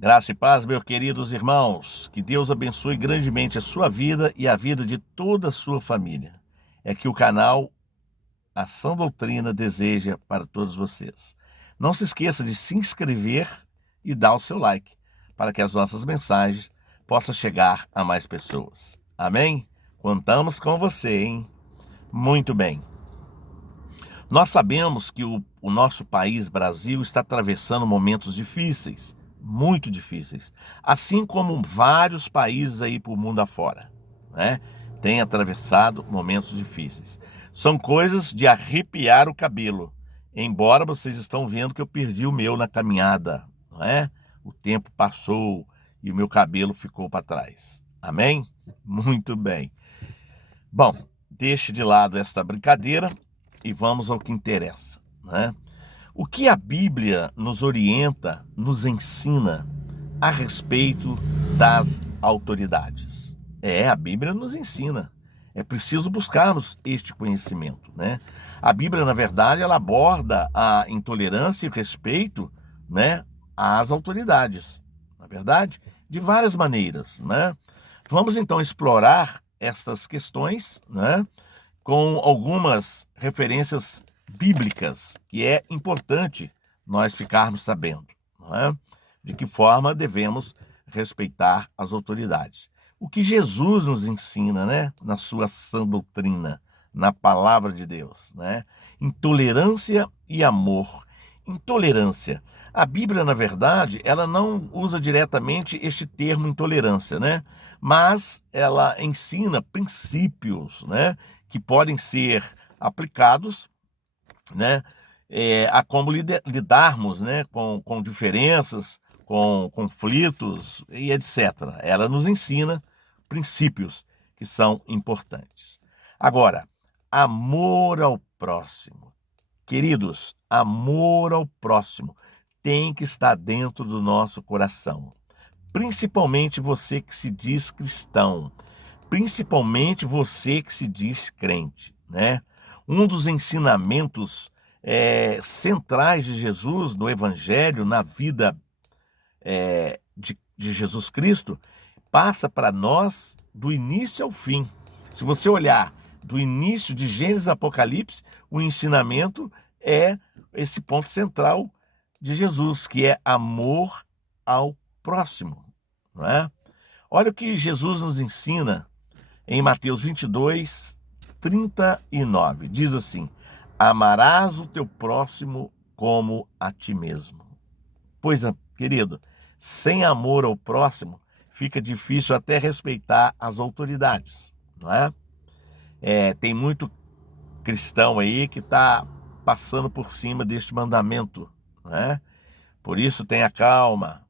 Graça e paz, meus queridos irmãos. Que Deus abençoe grandemente a sua vida e a vida de toda a sua família. É que o canal Ação Doutrina deseja para todos vocês. Não se esqueça de se inscrever e dar o seu like, para que as nossas mensagens possam chegar a mais pessoas. Amém? Contamos com você, hein? Muito bem. Nós sabemos que o nosso país, Brasil, está atravessando momentos difíceis, muito difíceis, assim como vários países aí para o mundo afora, né? Tem atravessado momentos difíceis. São coisas de arrepiar o cabelo, embora vocês estão vendo que eu perdi o meu na caminhada, não é? O tempo passou e o meu cabelo ficou para trás. Amém? Muito bem. Bom, deixe de lado esta brincadeira e vamos ao que interessa, né? O que a Bíblia nos orienta, nos ensina a respeito das autoridades? A Bíblia nos ensina. É preciso buscarmos este conhecimento, né? A Bíblia, na verdade, ela aborda a intolerância e o respeito, né, às autoridades, na verdade, de várias maneiras, né? Vamos então explorar estas questões, né, com algumas referências bíblicas, que é importante nós ficarmos sabendo, não é? De que forma devemos respeitar as autoridades. O que Jesus nos ensina, né, na sua sã doutrina, na palavra de Deus, né? Intolerância e amor. Intolerância. A Bíblia, na verdade, ela não usa diretamente este termo intolerância, né? Mas ela ensina princípios, né, que podem ser aplicados, né, a como lidarmos, né, com diferenças, com conflitos e etc. Ela nos ensina princípios que são importantes. Agora, amor ao próximo. Queridos, amor ao próximo tem que estar dentro do nosso coração. Principalmente você que se diz cristão, principalmente você que se diz crente, né? Um dos ensinamentos centrais de Jesus no Evangelho, na vida de Jesus Cristo, passa para nós do início ao fim. Se você olhar do início de Gênesis a Apocalipse, o ensinamento é esse ponto central de Jesus, que é amor ao próximo, não é? Olha o que Jesus nos ensina em Mateus 22, 39. Diz assim: amarás o teu próximo como a ti mesmo. Pois, querido, sem amor ao próximo, fica difícil até respeitar as autoridades, não é? Tem muito cristão aí que está passando por cima deste mandamento, não é? Por isso tenha calma,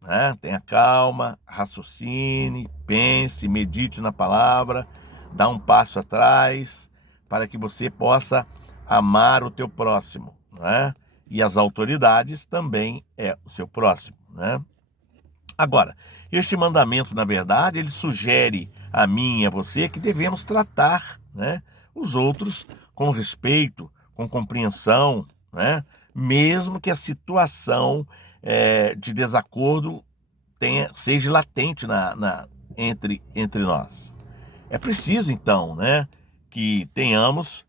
né? Tenha calma, raciocine, pense, medite na palavra, dá um passo atrás para que você possa amar o teu próximo, né? E as autoridades também é o seu próximo, né? Agora, este mandamento, na verdade, ele sugere a mim e a você que devemos tratar, né, os outros com respeito, com compreensão, né? Mesmo que a situação de desacordo seja latente entre nós. É preciso, então, né, que tenhamos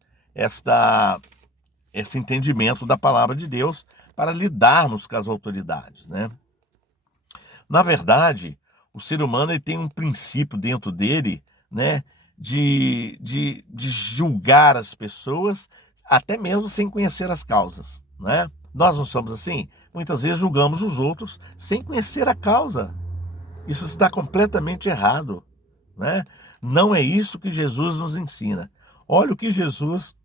esse entendimento da palavra de Deus para lidarmos com as autoridades, né? Na verdade, o ser humano ele tem um princípio dentro dele, né, de julgar as pessoas, até mesmo sem conhecer as causas, né? Nós não somos assim? Muitas vezes julgamos os outros sem conhecer a causa. Isso está completamente errado, né? Não é isso que Jesus nos ensina. Olha o que Jesus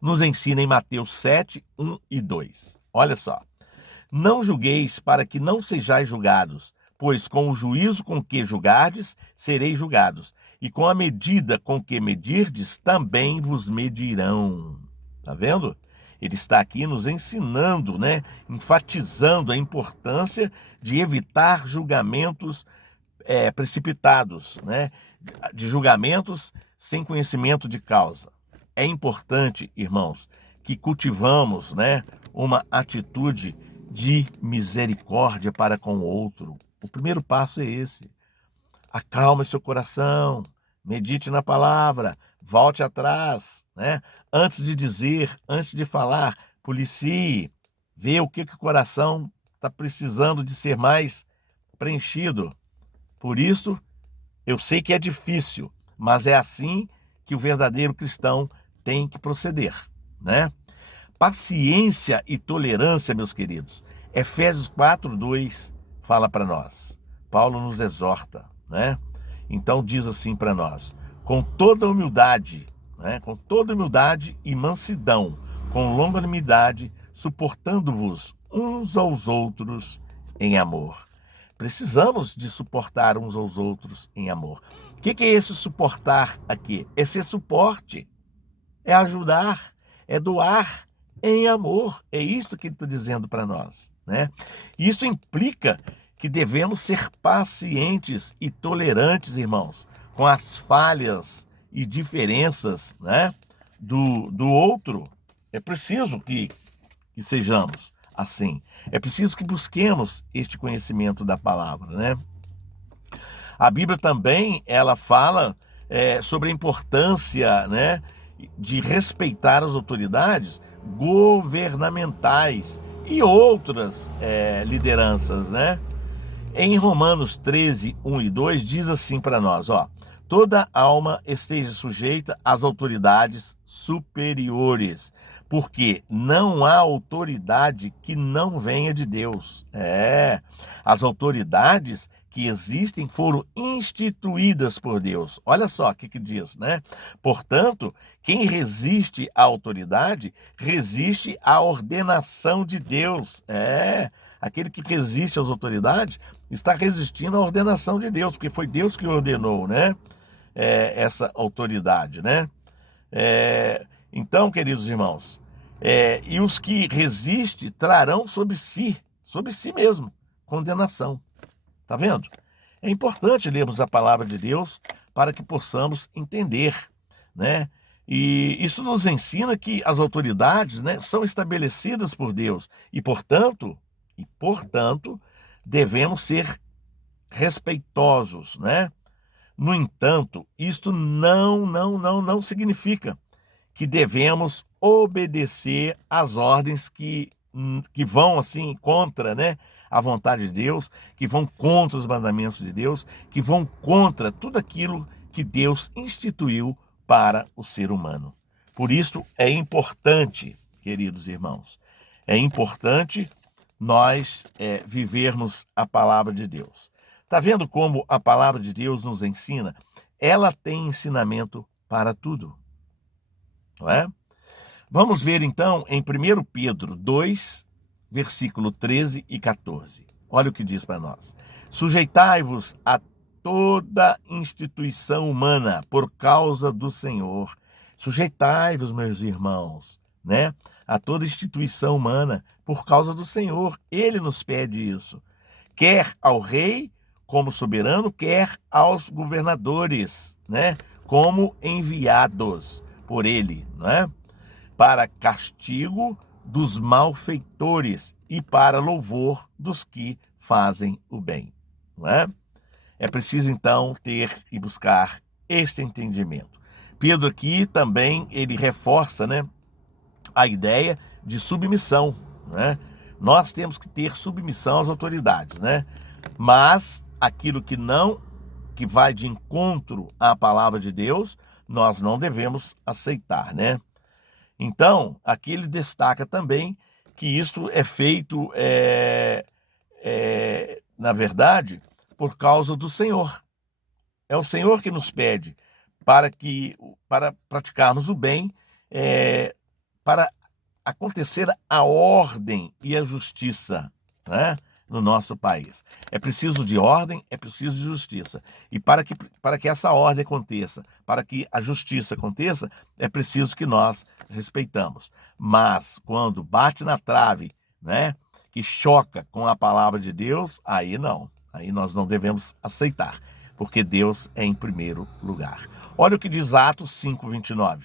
nos ensina em Mateus 7, 1 e 2. Olha só. Não julgueis para que não sejais julgados, pois com o juízo com que julgardes, sereis julgados, e com a medida com que medirdes, também vos medirão. Tá vendo? Ele está aqui nos ensinando, né? Enfatizando a importância de evitar julgamentos precipitados, né? De julgamentos sem conhecimento de causa. É importante, irmãos, que cultivamos, né, uma atitude de misericórdia para com o outro. O primeiro passo é esse. Acalme seu coração, medite na palavra, volte atrás, né? Antes de dizer, antes de falar, policie, vê o que o coração está precisando de ser mais preenchido. Por isso, eu sei que é difícil, mas é assim que o verdadeiro cristão tem que proceder, né? Paciência e tolerância, meus queridos. Efésios 4:2 fala para nós. Paulo nos exorta, né? Então diz assim para nós: com toda humildade, né? Com toda humildade e mansidão, com longanimidade, suportando-vos uns aos outros em amor. Precisamos de suportar uns aos outros em amor. O que é esse suportar aqui? É ser suporte, é ajudar, é doar em amor. É isso que ele está dizendo para nós, né? Isso implica que devemos ser pacientes e tolerantes, irmãos, com as falhas e diferenças, né, do outro. É preciso que sejamos assim. É preciso que busquemos este conhecimento da palavra, né? A Bíblia também, ela fala sobre a importância, né, de respeitar as autoridades governamentais e outras lideranças, né? Em Romanos 13, 1 e 2, diz assim para nós, ó: toda alma esteja sujeita às autoridades superiores, porque não há autoridade que não venha de Deus. As autoridades que existem foram instituídas por Deus. Olha só o que diz, né? Portanto, quem resiste à autoridade, resiste à ordenação de Deus. Aquele que resiste às autoridades está resistindo à ordenação de Deus, porque foi Deus que ordenou, né? Essa autoridade, né? Então, queridos irmãos, e os que resistem trarão sobre si mesmo, condenação. Tá vendo? É importante lermos a palavra de Deus para que possamos entender, né? E isso nos ensina que as autoridades, né, são estabelecidas por Deus e, portanto, devemos ser respeitosos, né? No entanto, isto não significa que devemos obedecer às ordens que vão assim contra, né, a vontade de Deus, que vão contra os mandamentos de Deus, que vão contra tudo aquilo que Deus instituiu para o ser humano. Por isso é importante, queridos irmãos, é importante nós vivermos a palavra de Deus. Está vendo como a palavra de Deus nos ensina? Ela tem ensinamento para tudo, não é? Vamos ver então em 1 Pedro 2, versículo 13 e 14. Olha o que diz para nós. Sujeitai-vos a toda instituição humana por causa do Senhor. Sujeitai-vos, meus irmãos, né? A toda instituição humana por causa do Senhor. Ele nos pede isso. Quer ao rei como soberano, quer aos governadores, né? Como enviados por ele, não é? Para castigo dos malfeitores e para louvor dos que fazem o bem, não é? É preciso então ter e buscar este entendimento. Pedro aqui também ele reforça, né, a ideia de submissão, né? Nós temos que ter submissão às autoridades, né? Mas aquilo que vai de encontro à palavra de Deus, nós não devemos aceitar, né? Então, aqui ele destaca também que isso é feito, na verdade, por causa do Senhor. É o Senhor que nos pede para praticarmos o bem, para acontecer a ordem e a justiça, né, no nosso país. É preciso de ordem, é preciso de justiça. E para que essa ordem aconteça, para que a justiça aconteça, é preciso que nós respeitamos. Mas quando bate na trave, né, que choca com a palavra de Deus, aí não. Aí nós não devemos aceitar, porque Deus é em primeiro lugar. Olha o que diz Atos 5:29.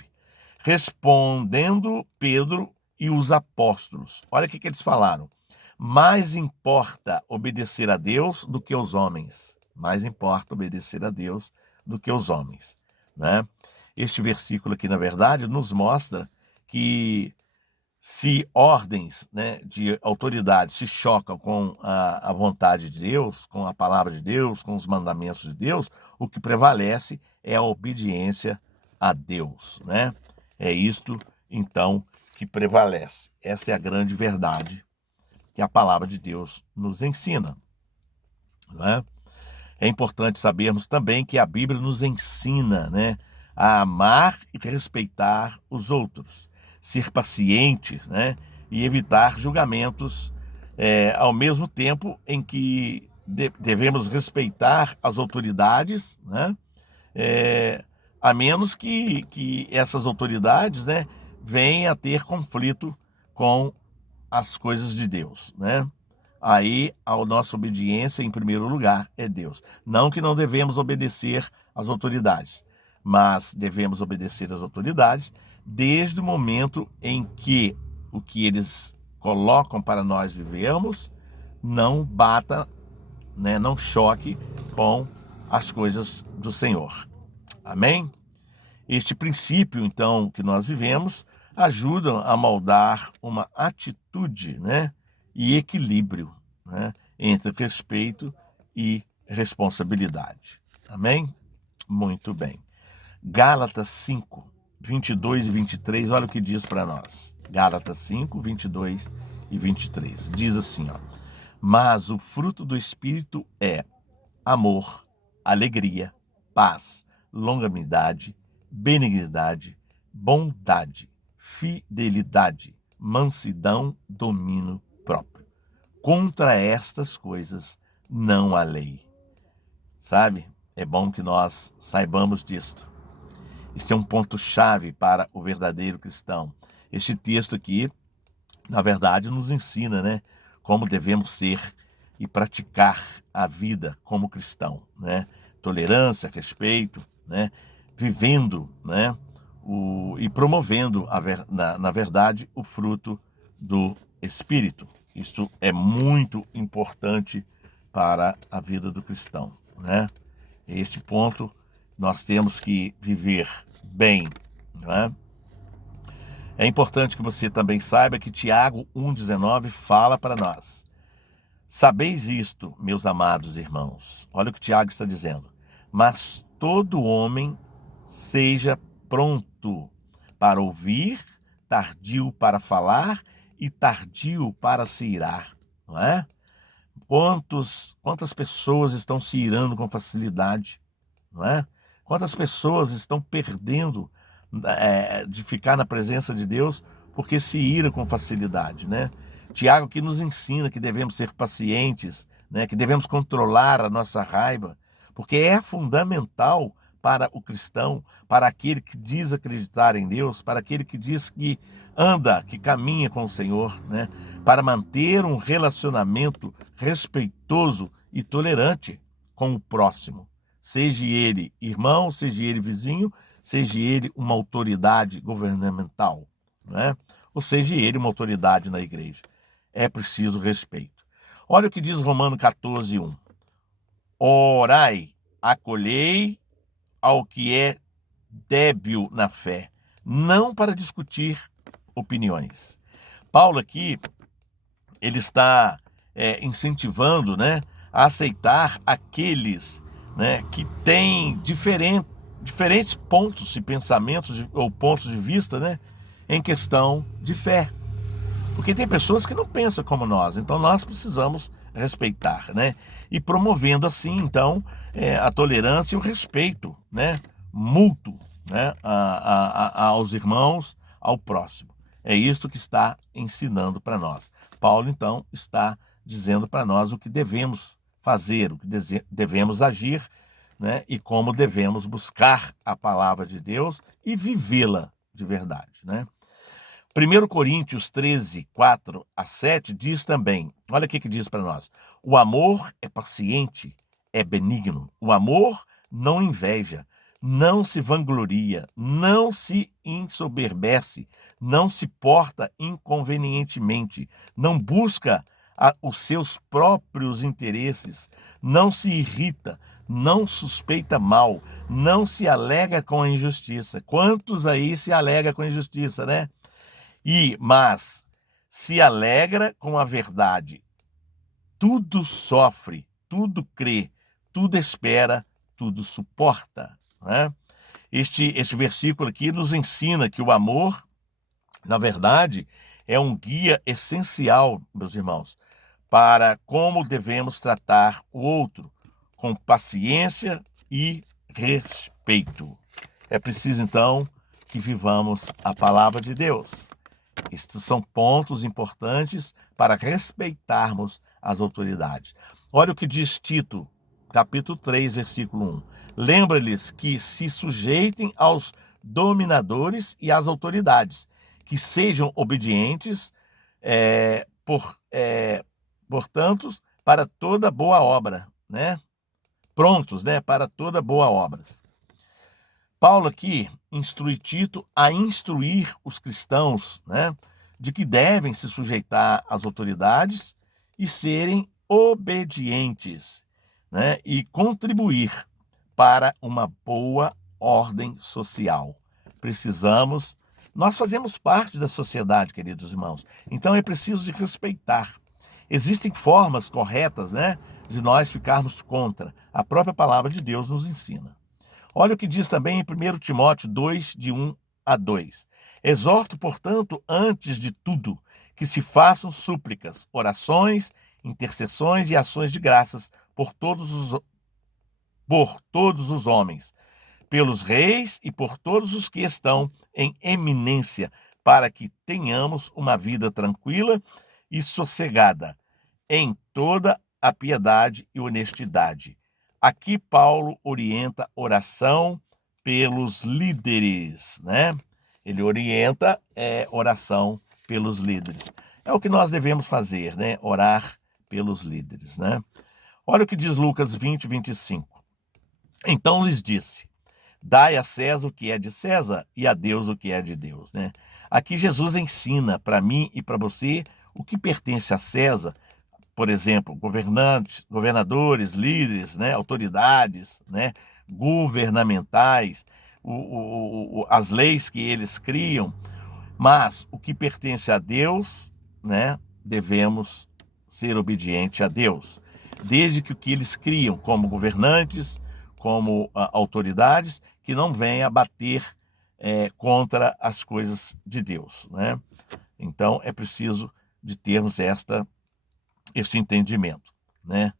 Respondendo Pedro e os apóstolos. Olha o que eles falaram. Mais importa obedecer a Deus do que os homens. Mais importa obedecer a Deus do que os homens, né? Este versículo aqui, na verdade, nos mostra que se ordens, né, de autoridade se chocam com a vontade de Deus, com a palavra de Deus, com os mandamentos de Deus, o que prevalece é a obediência a Deus, né? É isto, então, que prevalece. Essa é a grande verdade que a palavra de Deus nos ensina, né? É importante sabermos também que a Bíblia nos ensina, né, a amar e respeitar os outros, ser pacientes, né, e evitar julgamentos, ao mesmo tempo em que devemos respeitar as autoridades, né, a menos que essas autoridades, né, venham a ter conflito com as coisas de Deus, né? Aí a nossa obediência, em primeiro lugar, é Deus. Não que não devemos obedecer às autoridades, mas devemos obedecer às autoridades desde o momento em que o que eles colocam para nós vivermos não bata, né, não choque com as coisas do Senhor. Amém? Este princípio, então, que nós vivemos, ajuda a moldar uma atitude, né, e equilíbrio, né, entre respeito e responsabilidade. Amém? Muito bem. Gálatas 5, 22 e 23, olha o que diz para nós. Gálatas 5, 22 e 23. Diz assim, ó: mas o fruto do Espírito é amor, alegria, paz, longanimidade, benignidade, bondade, fidelidade, mansidão, domínio próprio. Contra estas coisas não há lei. Sabe? É bom que nós saibamos disto. Este é um ponto-chave para o verdadeiro cristão. Este texto aqui, na verdade, nos ensina, né, como devemos ser e praticar a vida como cristão, né? Tolerância, respeito, né? Vivendo, né, e promovendo, na verdade, o fruto do Espírito. Isso é muito importante para a vida do cristão, né? Este ponto nós temos que viver bem, não é? É importante que você também saiba que Tiago 1,19 fala para nós. Sabeis isto, meus amados irmãos. Olha o que Tiago está dizendo. Mas todo homem seja pronto para ouvir, tardio para falar e tardio para se irar. Não é? Quantas pessoas estão se irando com facilidade, não é? Quantas pessoas estão perdendo de ficar na presença de Deus porque se ira com facilidade, né? Tiago que nos ensina que devemos ser pacientes, né? Que devemos controlar a nossa raiva, porque é fundamental para o cristão, para aquele que diz acreditar em Deus, para aquele que diz que anda, que caminha com o Senhor, né? Para manter um relacionamento respeitoso e tolerante com o próximo. Seja ele irmão, seja ele vizinho, seja ele uma autoridade governamental, né? Ou seja ele uma autoridade na igreja. É preciso respeito. Olha o que diz Romanos 14:1. Orai, acolhei ao que é débil na fé, não para discutir opiniões. Paulo aqui, ele está incentivando, né, a aceitar aqueles, né, que têm diferentes pontos e pensamentos ou pontos de vista, né, em questão de fé. Porque tem pessoas que não pensam como nós, então nós precisamos respeitar, né? E promovendo assim, então, a tolerância e o respeito, né, mútuo, né, aos irmãos, ao próximo. É isto que está ensinando para nós. Paulo, então, está dizendo para nós o que devemos fazer, o que devemos agir, né, e como devemos buscar a palavra de Deus e vivê-la de verdade, né? 1 Coríntios 13, 4 a 7 diz também, olha o que diz para nós: o amor é paciente, é benigno, o amor não inveja, não se vangloria, não se ensoberbece, não se porta inconvenientemente, não busca os seus próprios interesses, não se irrita, não suspeita mal, não se alega com a injustiça. Quantos aí se alega com a injustiça, né? Mas se alegra com a verdade. Tudo sofre, tudo crê, tudo espera, tudo suporta, né? Este versículo aqui nos ensina que o amor, na verdade, é um guia essencial, meus irmãos, para como devemos tratar o outro, com paciência e respeito. É preciso, então, que vivamos a palavra de Deus. Estes são pontos importantes para respeitarmos as autoridades. Olha o que diz Tito, capítulo 3, versículo 1. Lembra-lhes que se sujeitem aos dominadores e às autoridades, que sejam obedientes, portanto, para toda boa obra, né? Prontos, né? Para toda boa obra. Paulo aqui instrui Tito a instruir os cristãos, né, de que devem se sujeitar às autoridades e serem obedientes, né, e contribuir para uma boa ordem social. Nós fazemos parte da sociedade, queridos irmãos, então é preciso de respeitar. Existem formas corretas, né, de nós ficarmos contra. A própria palavra de Deus nos ensina. Olha o que diz também em 1 Timóteo 2, de 1 a 2. Exorto, portanto, antes de tudo, que se façam súplicas, orações, intercessões e ações de graças por todos os homens, pelos reis e por todos os que estão em eminência, para que tenhamos uma vida tranquila e sossegada, em toda a piedade e honestidade. Aqui Paulo orienta oração pelos líderes, né? Ele orienta oração pelos líderes. É o que nós devemos fazer, né? Orar pelos líderes, né? Olha o que diz Lucas 20, 25. Então lhes disse: dai a César o que é de César e a Deus o que é de Deus, né? Aqui Jesus ensina para mim e para você o que pertence a César. Por exemplo, governadores, líderes, né, autoridades, né, governamentais, as leis que eles criam, mas o que pertence a Deus, né, devemos ser obedientes a Deus, desde que o que eles criam como governantes, como autoridades, que não venha bater contra as coisas de Deus, né? Então é preciso de termos esse entendimento, né?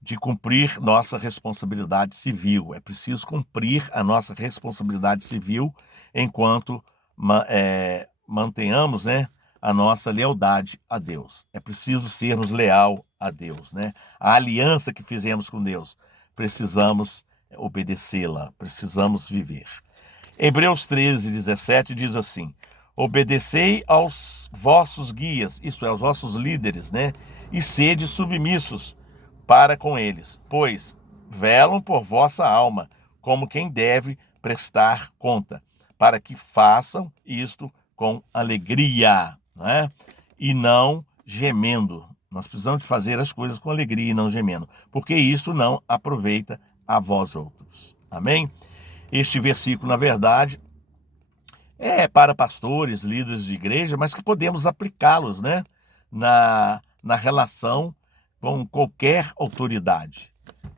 De cumprir nossa responsabilidade civil. É preciso cumprir a nossa responsabilidade civil enquanto mantenhamos, né, a nossa lealdade a Deus. É preciso sermos leal a Deus, né? A aliança que fizemos com Deus, precisamos obedecê-la, precisamos viver. Hebreus 13, 17 diz assim: obedecei aos vossos guias, isto é, aos vossos líderes, né? E sede submissos para com eles, pois velam por vossa alma, como quem deve prestar conta, para que façam isto com alegria, né? E não gemendo. Nós precisamos fazer as coisas com alegria e não gemendo, porque isso não aproveita a vós outros. Amém? Este versículo, na verdade, é para pastores, líderes de igreja, mas que podemos aplicá-los, né, na relação com qualquer autoridade.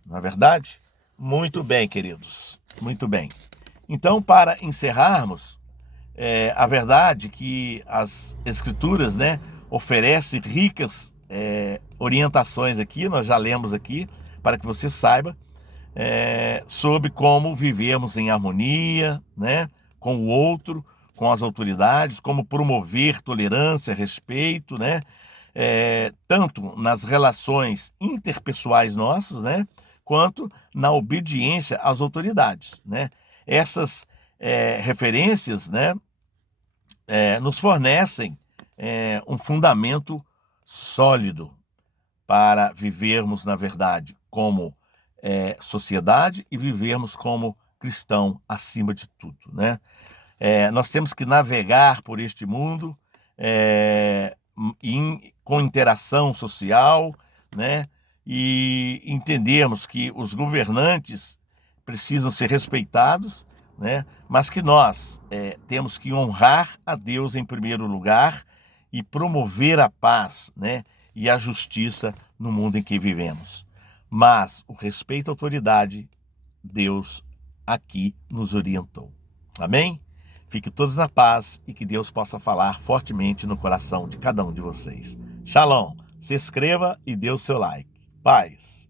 Não é verdade? Muito bem, queridos. Muito bem. Então, para encerrarmos, a verdade que as Escrituras, né, oferecem ricas orientações aqui, nós já lemos aqui, para que você saiba, sobre como vivermos em harmonia, né, com o outro, com as autoridades, como promover tolerância, respeito, né, tanto nas relações interpessoais nossas, né, quanto na obediência às autoridades, né. Essas referências, né, nos fornecem um fundamento sólido para vivermos, na verdade, como sociedade e vivermos como cristão acima de tudo, né? Nós temos que navegar por este mundo com interação social, né? E entendermos que os governantes precisam ser respeitados, né? Mas que nós temos que honrar a Deus em primeiro lugar e promover a paz, né? E a justiça no mundo em que vivemos. Mas o respeito à autoridade, Deus aqui nos orientou. Amém? Fique todos na paz e que Deus possa falar fortemente no coração de cada um de vocês. Shalom! Se inscreva e dê o seu like. Paz!